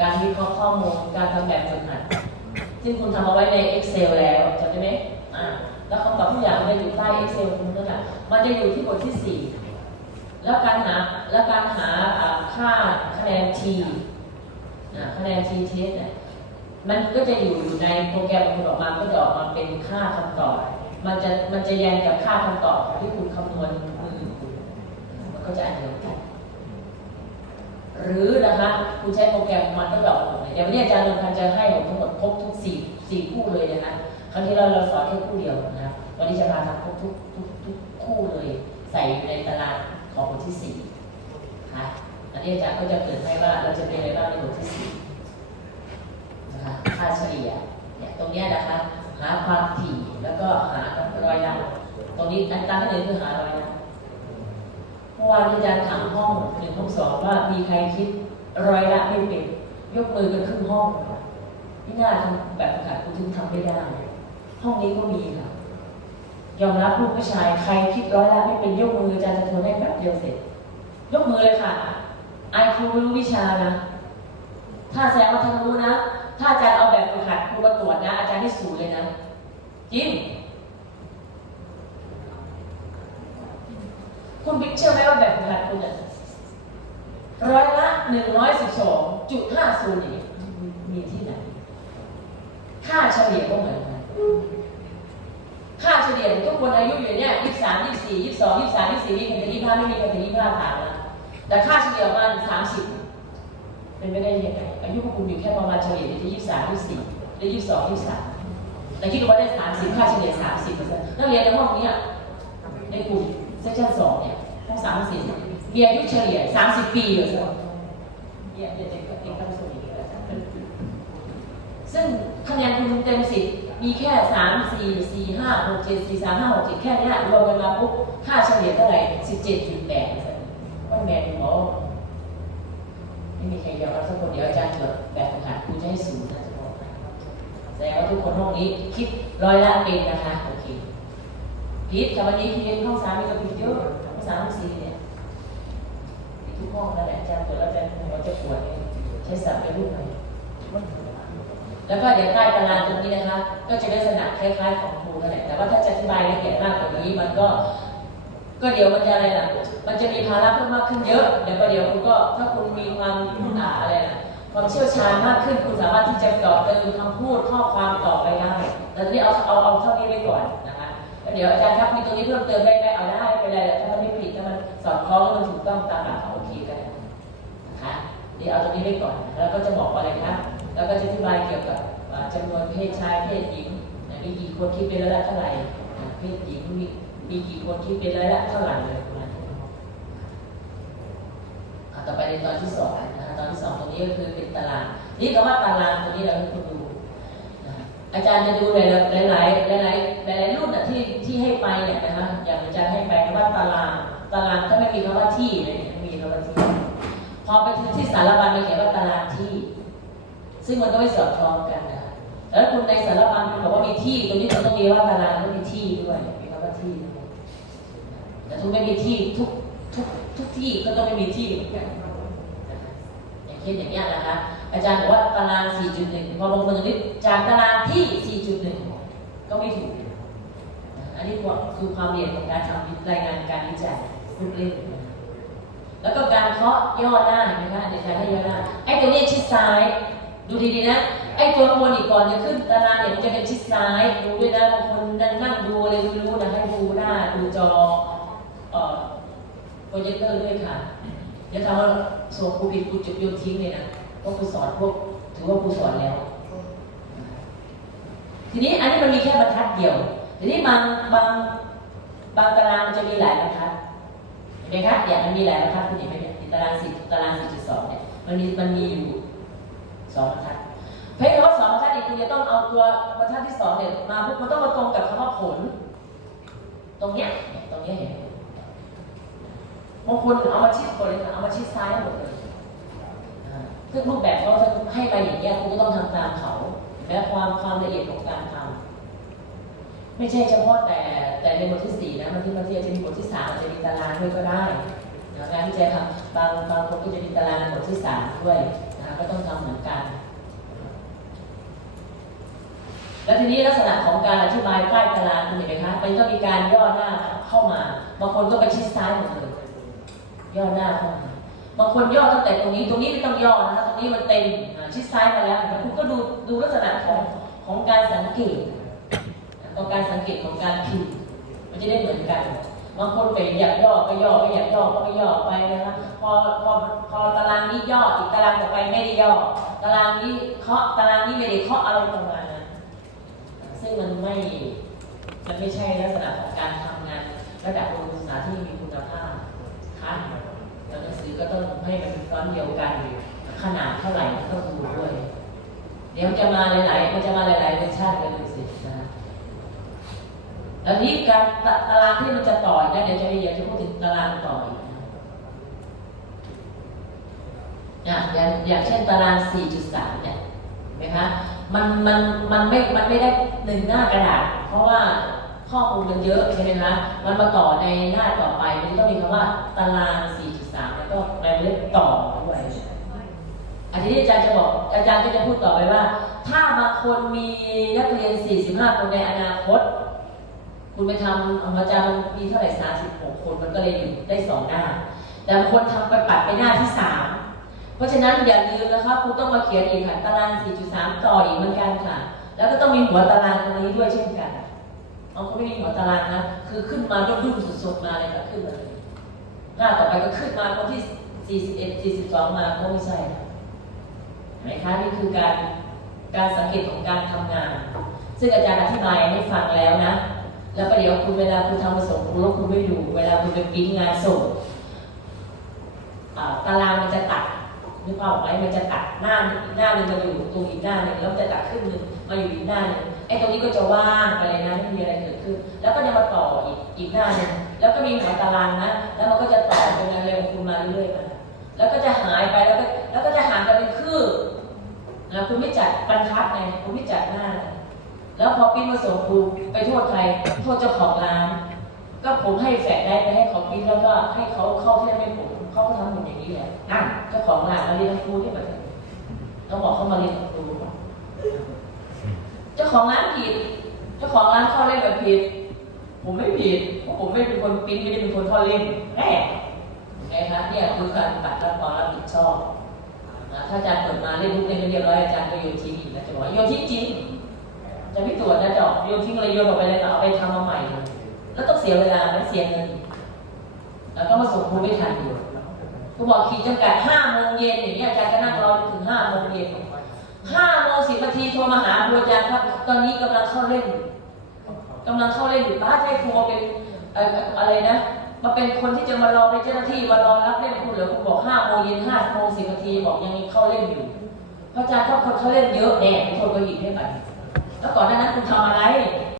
การวิเคราะห์ข้อมูล การทำแบบฝึกหัด ซึ่งคุณทำเอาไว้ใน Excel แล้วจำได้ไหมอ่าแล้วคำตอบทุกอย่างมันจะอยู่ใต้ Excel คุณนั่นแหละมันจะอยู่ที่บทที่ 4 แล้วการหาแล้วการหาค่าคะแนน T อ่าคะแนน T test เนี่ยมันก็จะอยู่ในโปรแกรมของคุณออกมาก็จะออกมาเป็นค่าคำตอบ มันจะมันจะแยงกับค่าคำตอบที่คุณคำนวณมือมันก็จะอันเดียวกัน หรือนะคะคุณใช้โปรแกรมมันก็จะออกมาอย่างวันนี้อาจารย์นนท์พันจะให้ผมทั้งหมดครบทุกสี่สี่คู่เลยนะคะครั้งที่เราเราสอนแค่คู่เดียวนะคะวันนี้จะพาทำครบทุกทุกทุกคู่เลย ใส่ในตารางของบทที่สี่ค่ะอันนี้อาจารย์ก็จะเกิดให้ว่าเราจะเป็นอะไรบ้างในบทที่สี่นะคะค่าเฉลี่ยเนี่ยตรงนี้นะคะหาความถี่แล้วก็หารอยด่าตรงนี้อันตั้งที่หนึ่งคือหารอยด่างเมื่อวานอาจารย์ถามห้องหนึ่งห้องสองว่ามีใครคิดร้อยละไม่เป็น ยกมือกันครึ่งห้องนี่น่าทำแบบประกาศคุณถึงทำไม่ได้ ห้องนี้ก็มีค่ะยอมรับลูกผู้ชายใครคิดร้อยละไม่เป็นยกมืออาจารย์จะทวนให้แบบเดียวเสร็จ ยกมือเลยค่ะไอครูรู้วิชานะ ถ้าแสดงว่าท่านรู้นะ ถ้าอาจารย์เอาแบบฝึกหัดครูมาตรวจนะ อาจารย์ให้ศูนย์เลยนะ จริง คุณบิ๊กเชื่อไหมว่าแบบฝึกหัดคุณอะร้อยละหนึ่งร้อยสิบสองจุดห้าศูนย์อย่างนี้มีที่ไหน ค่าเฉลี่ยก็เหมือนกัน ค่าเฉลี่ยทุกคนอายุอยู่เนี่ยยี่สิบสามยี่สิบสี่ยี่สองยี่สามยี่สิบสี่ยี่สิบห้ายี่ห้าไม่มีครถึงยี่ห้าผ่านนะแต่ค่าเฉลี่ยประมาณสามสิบเป็นไปได้ยังไงอายุพวกคุณอยู่แค่ประมาณเฉลี่ยที่ยี่สิบสามยี่สี่หรือยี่สองยี่สามแต่คิดดูว่าได้สามสิบค่าเฉลี่ยสามสิบเปอร์เซ็นต์นักเรียนในห้องเนี้ยในกลุ่ม ซสชั่นสองเนี่ยห้องสามห้องสี่เนี่ยมีอายุเฉลี่ยสามสิบปีเหรอสิเนี่ยเด็กๆเด็กๆตั้งสมัยกันซึ่งคะแนนคุณเต็มสิบมีแค่สามสี่สี่ห้าหกเจ็ดสี่สามห้าหกเจ็ดแค่เนี้ยรวมกันมาปุ๊บค่าเฉลี่ยเท่าไหร่สิบเจ็ดจุดแปดว่าแมนหมอไม่มีใครยอมรับสักคนเดียวอาจารย์ตรวจแบบฝึกหัดคุณจะให้ศูนย์นะจะบอกให้แสดงว่าทุกคนห้องนี้คิดร้อยละเป็นนะคะโอเค ผิดแต่วันนี้พี่ห้องสามมีกับผิดเยอะห้องสามห้องสี่เนี่ยผิดทุกห้องนั่นแหละอาจารย์ตรวจแล้วอาจารย์เราจะปวดเองใช้สับไปรูปหน่อยแล้วก็เดี๋ยวใต้ตารางตรงนี้นะคะ ก็จะได้ลักษณะคล้ายๆของครูนั่นแหละแต่ว่าถ้าจะอธิบายละเอียดมากกว่านี้มันก็ ก็เดี๋ยวมันจะอะไรล่ะ มันจะมีภาระเพิ่มมากขึ้นเยอะเดี๋ยวก็เดี๋ยวคุณก็ถ้าคุณมีความอ่าอะไรนะความเชี่ยวชาญมากขึ้นคุณสามารถที่จะตอบเติมคำพูดข้อความต่อไปได้แต่ทีนี้เอาเอาเอาเท่านี้ไว้ก่อนนะคะ เดี๋ยวอาจารย์ครับมีตรงนี้เพิ่มเติมได้ไหมเอาได้ไม่เป็นไรถ้ามันไม่ผิดถ้ามันสอดคล้องแล้วมันถูกต้องตามหลักโอเคกันนะคะเดี๋ยวเอาตรงนี้ไว้ก่อน แล้วก็จะบอกอะไรคะแล้วก็จะอธิบายเกี่ยวกับอ่าจำนวนเพศชายเพศหญิงมีกี่คนคิดเป็นร้อยละเท่าไหร่เพศหญิงมีมีกี่คนคิดเป็นร้อยละเท่าไหร่เลยประมาณนี้อ่าต่อไปในตอนที่สองนะคะตอนที่สองตรงนี้ก็คือเป็นตารางนี่คำว่าตารางตรงนี้เราให้คุณดู อาจารย์จะดูหลายหลายหลายหลายหลายหลายรุ่นน่ะที่ที่ให้ไปเนี่ยนะคะอย่างอาจารย์ให้ไปว่าตารางตารางถ้าไม่มีคำว่าที่เลยเนี่ยไม่มีคำว่าที่ พอไปถึงที่สารบัญมันเขียนว่าตารางที่ ซึ่งมันก็ไม่สอดคล้องกันนะคะแล้วคุณในสารบัญคุณบอกว่ามีที่ตรงนี้มันต้องมีว่าตารางต้องมีที่ด้วยมีคำว่าที่แต่ทุกไม่มีที่ทุกทุกทุกที่ก็ต้องไม่มีที่เหมือนกันอย่างเช่นอย่างเงี้ยนะคะ อาจารย์บอกว่าตาราง 4.1 พอลงมาตรงนี้จากตารางที่ 4.1 ก็ไม่ถูก อันนี้คือความละเอียดของการทำรายงานการวิจัยลูกเล่นแล้วก็การเคาะย่อหน้าเห็นไหมคะเด็กายให้ย่อหน้า ไอ้ตัวนี้ชิดซ้าย ดูดีๆนะ ไอ้ตัวบนอีกก่อนจะขึ้นตารางเนี่ยมันจะเป็นชิดซ้าย ดูด้วยนะบางคนนั่งดูอะไรไม่รู้นะให้ดูหน้าดูจอโปรเจคเตอร์ด้วยค่ะอย่าทำว่าส่งครูผิดครูจุดโยนทิ้งเลยนะ เพราะครูสอนพวกถือว่าครูสอนแล้ว ทีนี้อันนี้มันมีแค่บรรทัดเดียว ทีนี้บางบางบางตารางมันจะมีหลายบรรทัดเห็นไหมครับอย่างมันมีหลายบรรทัดคุณเห็นไหมเนี่ยตารางสิบตารางสี่จุดสองเนี่ยมันมีมันมีอยู่สองบรรทัดเพียงแต่ว่าสองบรรทัดเองคุณจะต้องเอาตัวบรรทัดที่สองเนี่ยมาปุ๊บมันต้องมาตรงกับคำว่าผล ตรงเนี้ยเนี่ยตรงเนี้ยเห็นไหมบางคนเอามาชิดคนเลยค่ะเอามาชิดซ้ายหมดเลยอ่า ซึ่งรูปแบบเขาจะให้มาอย่างนี้คุณก็ต้องทำตามเขาแม้ความความละเอียดของการทำ ไม่ใช่เฉพาะแต่แต่ในบทที่สี่นะบางที่บางทีอาจจะมีบทที่สามอาจจะมีตารางด้วยก็ได้นะการที่จะทำบางบางคนก็จะมีตารางในบทที่สามด้วยนะก็ต้องทำเหมือนกัน แล้วทีนี้ลักษณะของการอธิบายป้ายตารางคุณเห็นไหมคะมันก็มีการย่อหน้าเข้ามา บางคนก็ไปชิดซ้ายหมดเลยย่อหน้าเข้ามา บางคนย่อตั้งแต่ตรงนี้ ตรงนี้ไม่ต้องย่อนะคะตรงนี้มันเต็มชิดซ้ายมาแล้วคุณก็ดูดูลักษณะของของการสังเกตของการสังเกตของการพิมพ์มันจะได้เหมือนกันบางคนไปอยากย่อก็ย่อไม่อยากย่อก็ไม่ย่อไปนะคะพอพอพอตารางนี้ย่ออีกตารางต่อไปไม่ได้ย่อ ตารางนี้เคาะตารางนี้ไม่ได้เคาะอะไรประมาณนั้นซึ่งมันไม่มันไม่ใช่ลักษณะของการทำงานระดับโรงศึกษาที่มีคุณภาพค่ะแล้วหนังสือ ก็ต้องให้มันเป็นฟอนเดียวกัน ขนาดเท่าไหร่ก็ต้องดูด้วย เดี๋ยวจะมาหลายๆมันจะมาหลายๆเวอร์ชันกันดูสินะแล้วนี้การตารางที่มันจะต่ออีกนะเดี๋ยวจะเดี๋ยวจะพูดถึงตารางต่ออีกนะอะอย่างอย่างเช่นตาราง 4.3 เนี่ยเห็นไหมคะมันมันมันไม่มันไม่ได้หนึ่งหน้ากระดาษ เพราะว่าข้อมูลมันเยอะใช่ไหมคะมันมาต่อในหน้าต่อไปมันต้องมีคำว่าตาราง4.3 ก็แปลเล็กต่อด้วยอันนี้อาจารย์จะบอกอาจารย์ก็จะพูดต่อไปว่า ถ้าบางคนมีนักเรียน 45 คนในอนาคต คุณไปทำอาจารย์มีเท่าไหร่สามสิบหกคนมันก็เลยอยู่ได้สองหน้า แต่บางคนทำไปปัดไปหน้าที่สามเพราะฉะนั้นอย่าลืมนะคะคุณต้องมาเขียนอีกค่ะตาราง 4.3 ต่ออีกเหมือนกันค่ะ แล้วก็ต้องมีหัวตารางตรงนี้ด้วยเช่นกันเอาก็ไม่มีหัวตารางนะคือขึ้นมาดุ้มๆสดๆมาเลยก็ขึ้นมาเลย หน้าต่อไปก็ขึ้นมาคนที่ 41 42 มาก็ไม่ใช่เห็นไหมคะนี่คือการการสังเกตของการทำงาน ซึ่งอาจารย์อธิบายให้ฟังแล้วนะ แล้วประเดี๋ยวคุณเวลาคุณทำมาส่งคุณลบคุณไม่ดู เวลาคุณไปปริ้นงานส่งตารางมันจะตัด นึกภาพออกไหมมันจะตัดหน้าอีกหน้าหนึ่งมาอยู่ตรงอีกหน้าหนึ่งแล้วจะตัดขึ้นหนึ่งมาอยู่อีกหน้าหนึ่งไอ้ตรงนี้ก็จะว่างไปเลยนะไม่มีอะไรเกิดขึ้น แล้วก็จะมาต่ออีกอีกหน้าหนึ่งแล้วก็มีหัวตารางนะ แล้วมันก็จะต่อเป็นเร็วๆของคุณมาเรื่อยๆมาแล้วก็จะหายไปแล้วก็แล้วก็จะหางกันเป็นคืบนะคุณไม่จัดบรรทัดไงคุณไม่จัดหน้า แล้วพอปิ้นมาส่งครูไปโทษใครโทษเจ้าของร้าน ก็ผมให้แฟกได้ไปให้เขาปิ้นแล้วก็ให้เขาเข้าเทียบให้ผม เขาทำเหมือนอย่างนี้แหละนั่นเจ้าของร้านมาเรียนครูที่แบบต้องบอกเขามาเรียนครูเจ้าของร้านผิด เจ้าของร้านเข้าเล่นแบบผิด ผมไม่ผิดเพราะผมไม่เป็นคนปิ้นไม่ได้เป็นคนเข้าเล่นแน่ไงคะเนี่ยคือการปัดรับความรับผิดชอบถ้าอาจารย์เปิดมาเล่นทุกเล่นเรียบร้อยอาจารย์ก็โยนทิ้งอีกนะจะบอกโยนทิ้งจริงจะไม่ตรวจนะดอกโยนทิ้งเลยโยนออกไปเลยเอาไปทำมาใหม่ แล้วต้องเสียเวลาไม่เสียเงินแล้วก็มาส่งครูไม่ทันอยู่ ครูบอกขีดจำกัดห้าโมงเย็นอย่างนี้ยอาจารย์ก็นั่งรอถึงห้าโมงเย็นห้าโมงสิบนาทีโทรมาหาครูอาจารย์ครับ ตอนนี้กำลังเข้าเล่นกำลังเข้าเล่นอยู่ป้าให้ครูเป็นอะไรนะมาเป็นคนที่จะมารอเป็นเจ้าหน้าที่มารอรับเล่นคุณเหรอครูบอกห้าโมงเย็นห้าโมงสิบนาทีบอกยังเข้าเล่นอยู่เพราะอาจารย์เขาคนเขาเล่นเยอะแน่คนก็หยิบให้ไปแล้วก่อนหน้านั้นคุณทำอะไร